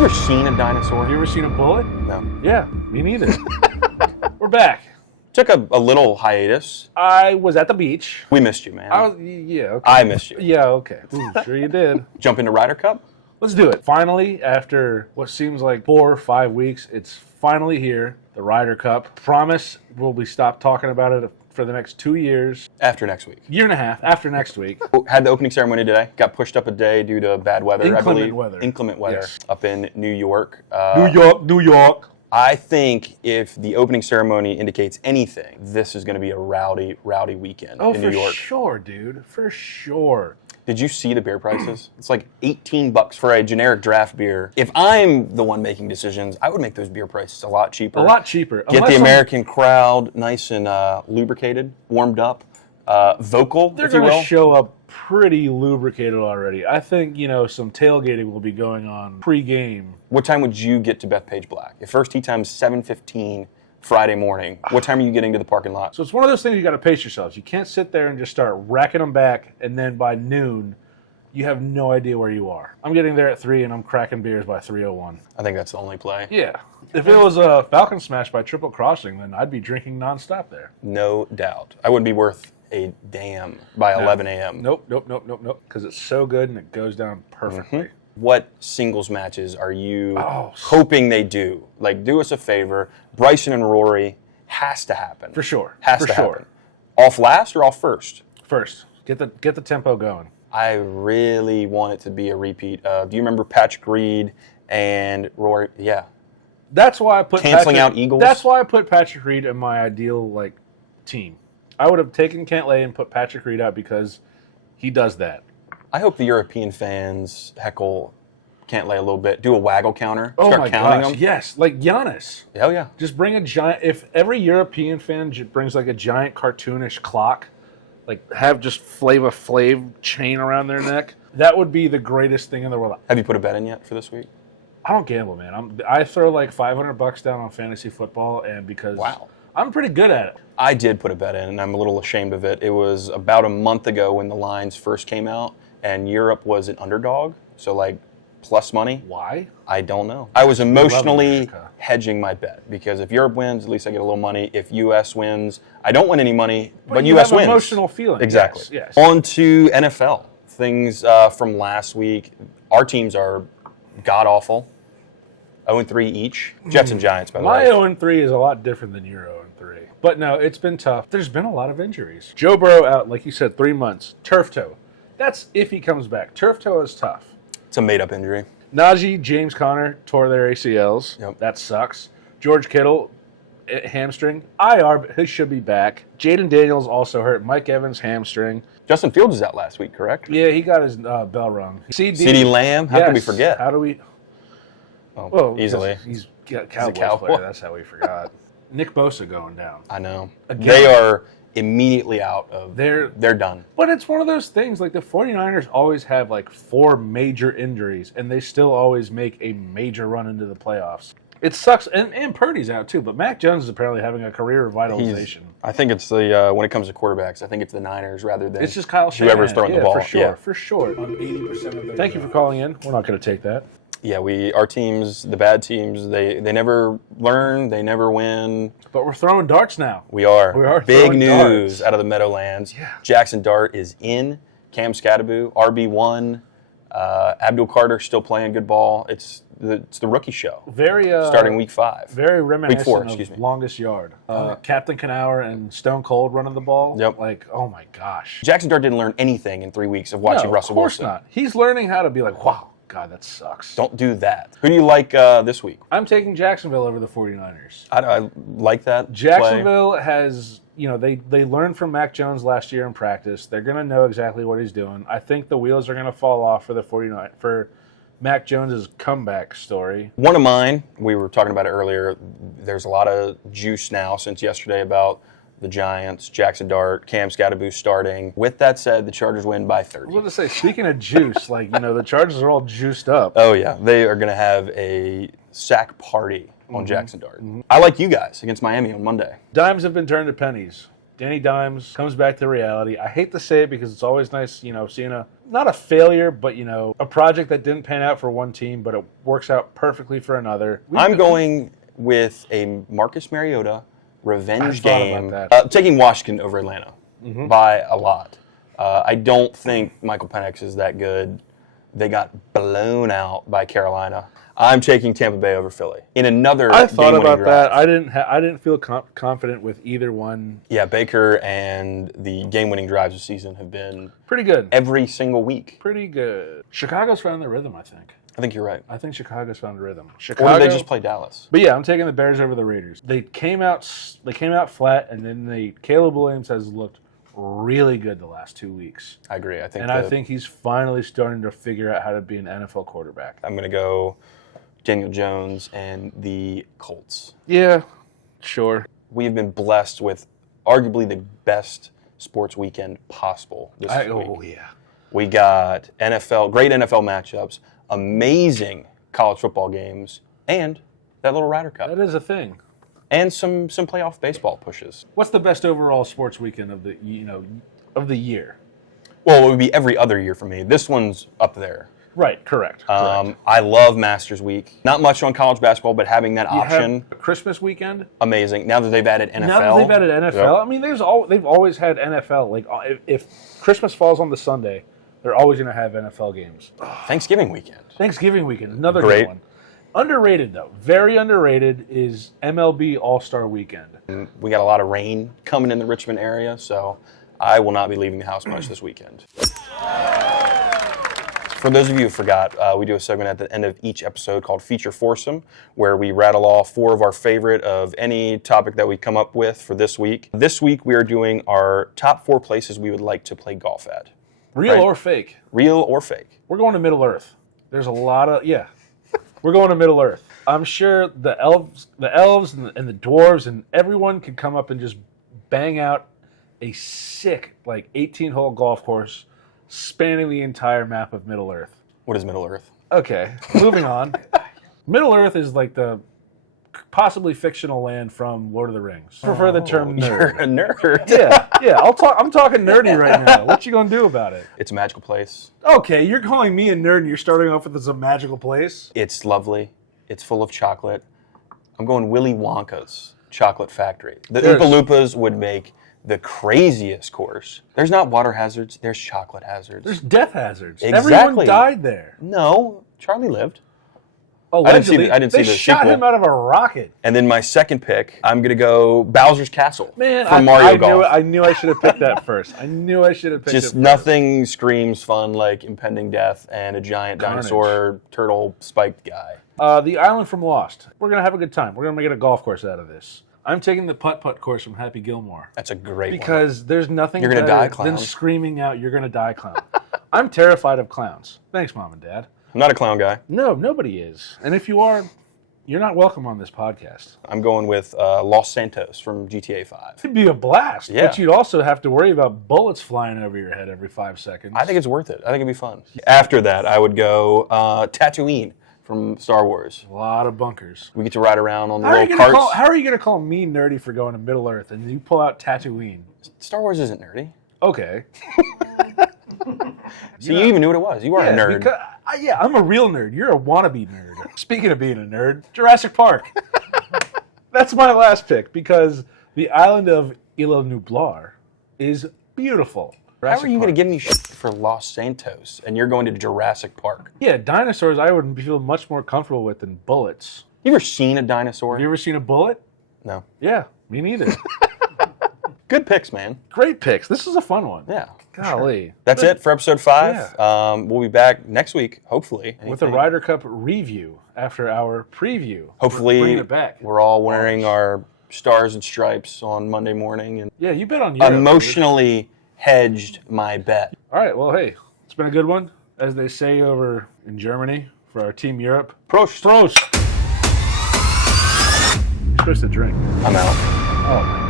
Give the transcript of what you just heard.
you ever seen a dinosaur? Have you ever seen a bullet? No. Yeah, me neither. We're back. Took a little hiatus. I was at the beach. We missed you, man. Yeah, okay. I missed you. Yeah, okay. Ooh, sure you did. Jump into Ryder Cup? Let's do it. Finally, after what seems like 4 or 5 weeks, it's finally here, the Ryder Cup. Promise we'll be stopped talking about it for the next 2 years. After next week. Year and a half, after next week. Had the opening ceremony today. Got pushed up a day due to bad weather, I believe. Inclement weather. Yes. Up in New York. New York. I think if the opening ceremony indicates anything, this is going to be a rowdy weekend in New York. For sure, dude. For sure. Did you see the beer prices? It's like $18 for a generic draft beer. If I'm the one making decisions, I would make those beer prices a lot cheaper. A lot cheaper. Get the American crowd nice and lubricated, warmed up, vocal, They're if you going will. to show up pretty lubricated already. I think, some tailgating will be going on pre-game. What time would you get to Bethpage Black? If first tee time's 7:15 Friday morning, what time are you getting to the parking lot? So it's one of those things you got to pace yourselves. You can't sit there and just start racking them back, and then by noon, you have no idea where you are. I'm getting there at 3, and I'm cracking beers by 3:01. I think that's the only play. Yeah. If it was a Falcon Smash by Triple Crossing, then I'd be drinking nonstop there. No doubt. I wouldn't be worth a damn by 11 a.m. Nope. Because it's so good and it goes down perfectly. Mm-hmm. What singles matches are you Oh, hoping they do? Like, do us a favor. Bryson and Rory has to happen. For sure. Has For to sure. happen. Off last or off first? First, get the tempo going. I really want it to be a repeat of, do you remember Patrick Reed and Rory? Yeah. That's why I put Canceling out Eagles? That's why I put Patrick Reed in my ideal team. I would have taken Cantlay and put Patrick Reed out because he does that. I hope the European fans heckle Cantlay a little bit. Do a waggle counter. Oh Start my counting gosh, them. yes, like Giannis. Hell yeah. Just bring a giant. If every European fan brings a giant cartoonish clock, have just Flava Flav chain around their neck, that would be the greatest thing in the world. Have you put a bet in yet for this week? I don't gamble, man. I throw $500 down on fantasy football, and because I'm pretty good at it. I did put a bet in, and I'm a little ashamed of it. It was about a month ago when the lines first came out, and Europe was an underdog, so plus money. Why? I don't know. I was emotionally America. hedging my bet because if Europe wins, at least I get a little money. If U.S. wins, I don't win any money, but you U.S. have wins. Emotional feeling. Exactly. Yes. On to NFL. Things from last week. Our teams are god-awful. 0-3 each. Jets and Giants, by the My way. 0-3 is a lot different than your 0-3. But no, it's been tough. There's been a lot of injuries. Joe Burrow out, like you said, 3 months. Turf toe. That's if he comes back. Turf toe is tough. It's a made-up injury. Najee, James Conner tore their ACLs. Yep. That sucks. George Kittle, hamstring. IR, but he should be back. Jaden Daniels also hurt. Mike Evans, hamstring. Justin Fields is out last week, correct? Yeah, he got his bell rung. CeeDee Lamb? How could we forget? How do we? Oh, easily. He's a Cowboys Cowboy. player. That's how we forgot. Nick Bosa going down. I know. Again. They are immediately out of. They're done. But it's one of those things. The 49ers always have 4 major injuries, and they still always make a major run into the playoffs. It sucks. And Purdy's out too. But Mac Jones is apparently having a career revitalization. I think it's the when it comes to quarterbacks, I think it's the Niners rather than It's just Kyle Shanahan. whoever's throwing the ball. For sure. Yeah. For sure. On 80% of their Thank you for calling in. We're not going to take that. Yeah, our teams, the bad teams, they never learn, they never win. But we're throwing darts now. We are. We are Big throwing news darts. out of the Meadowlands. Yeah. Jackson Dart is in. Cam Scatterbo, RB1. Abdul Carter still playing good ball. It's the rookie show. Very starting week 5. Very reminiscent Week 4, of Longest Yard. Captain Canower and Stone Cold running the ball. Yep. Oh my gosh. Jackson Dart didn't learn anything in 3 weeks of watching Russell Wilson. Of course not. He's learning how to be wow, God, that sucks. Don't do that. Who do you like this week? I'm taking Jacksonville over the 49ers. I like that. Jacksonville has, they learned from Mac Jones last year in practice. They're going to know exactly what he's doing. I think the wheels are going to fall off for the 49ers, for Mac Jones's comeback story. One of mine, we were talking about it earlier, there's a lot of juice now since yesterday about the Giants, Jackson Dart, Cam Scatterbo starting. With that said, the Chargers win by 30. I was going to say, speaking of juice, the Chargers are all juiced up. Oh, yeah. They are going to have a sack party on Jackson Dart. I like you guys against Miami on Monday. Dimes have been turned to pennies. Danny Dimes comes back to reality. I hate to say it because it's always nice, seeing not a failure, but, a project that didn't pan out for one team, but it works out perfectly for another. I'm going with a Marcus Mariota revenge game. About that. Taking Washington over Atlanta by a lot. I don't think Michael Penix is that good. They got blown out by Carolina. I'm taking Tampa Bay over Philly in another. I thought about drive. that. I didn't feel confident with either one. Yeah, Baker and the game-winning drives this season have been pretty good every single week. Pretty good. Chicago's found their rhythm, I think. I think you're right. I think Chicago's found a rhythm. Or did they just play Dallas? But yeah, I'm taking the Bears over the Raiders. They came out flat, and then Caleb Williams has looked really good the last 2 weeks. I agree. I think he's finally starting to figure out how to be an NFL quarterback. I'm going to go Daniel Jones and the Colts. Yeah, sure. We've been blessed with arguably the best sports weekend possible this week. Oh, yeah. We got great NFL matchups, amazing college football games, and that little Ryder Cup. That is a thing. And some playoff baseball pushes. What's the best overall sports weekend of the year? Well, it would be every other year for me. This one's up there. Right, correct. I love Masters Week. Not much on college basketball, but having that option. Have a Christmas weekend? Amazing. Now that they've added NFL. Now that they've added NFL, yep. I mean, they've always had NFL. Like, if Christmas falls on the Sunday, they're always going to have NFL games. Thanksgiving weekend. Another great one. Underrated, though. Very underrated is MLB All-Star Weekend. We got a lot of rain coming in the Richmond area, so I will not be leaving the house much this weekend. For those of you who forgot, we do a segment at the end of each episode called Feature Foursome, where we rattle off 4 of our favorite of any topic that we come up with for this week. This week, we are doing our top 4 places we would like to play golf at. Real or fake? Real or fake. We're going to Middle Earth. There's a lot of, we're going to Middle Earth. I'm sure the elves and the dwarves and everyone could come up and just bang out a sick, 18-hole golf course spanning the entire map of Middle Earth. What is Middle Earth? Okay, moving on. Middle Earth is like the possibly fictional land from Lord of the Rings. I prefer the term nerd. You're a nerd. Yeah. I'm talking nerdy right now. What you gonna do about it? It's a magical place. Okay, you're calling me a nerd and you're starting off with a magical place? It's lovely. It's full of chocolate. I'm going Willy Wonka's chocolate factory. The Oompa Loompas would make the craziest course. There's not water hazards. There's chocolate hazards. There's death hazards. Exactly. Everyone died there. No, Charlie lived. Allegedly, I didn't see the shot sequel. him out of a rocket. And then my second pick, I'm going to go Bowser's Castle from Mario Golf. I knew I should have picked that first. Just nothing screams fun like impending death and a giant dinosaur turtle spiked guy. The island from Lost. We're going to have a good time. We're going to make a golf course out of this. I'm taking the putt-putt course from Happy Gilmore. That's a great one. Because there's nothing You're gonna better die, clown. than screaming out, "You're going to die, clown." I'm terrified of clowns. Thanks, Mom and Dad. I'm not a clown guy. No, nobody is. And if you are, you're not welcome on this podcast. I'm going with Los Santos from GTA 5. It'd be a blast. Yeah. But you'd also have to worry about bullets flying over your head every 5 seconds. I think it's worth it. I think it'd be fun. After that, I would go Tatooine from Star Wars. A lot of bunkers. We get to ride around on the little carts. How are you going to call me nerdy for going to Middle Earth and you pull out Tatooine? Star Wars isn't nerdy. Okay. So you even knew what it was. You are a nerd. Because, I'm a real nerd. You're a wannabe nerd. Speaking of being a nerd, Jurassic Park. That's my last pick because the island of Isla Nublar is beautiful. How are you going to give me shit for Los Santos and you're going to Jurassic Park? Yeah, dinosaurs I would feel much more comfortable with than bullets. You ever seen a dinosaur? Have you ever seen a bullet? No. Yeah, me neither. Good picks, man. Great picks. This is a fun one. Yeah. Golly. Sure. That's it for episode 5. Yeah. We'll be back next week, hopefully. With a Ryder Cup review after our preview. Hopefully, bringing it back. We're all wearing our stars and stripes on Monday morning. And yeah, you bet on Europe. Emotionally hedged my bet. All right, well, hey, it's been a good one. As they say over in Germany for our Team Europe. Prost. Prost. You're supposed to drink. I'm out. Oh, my God.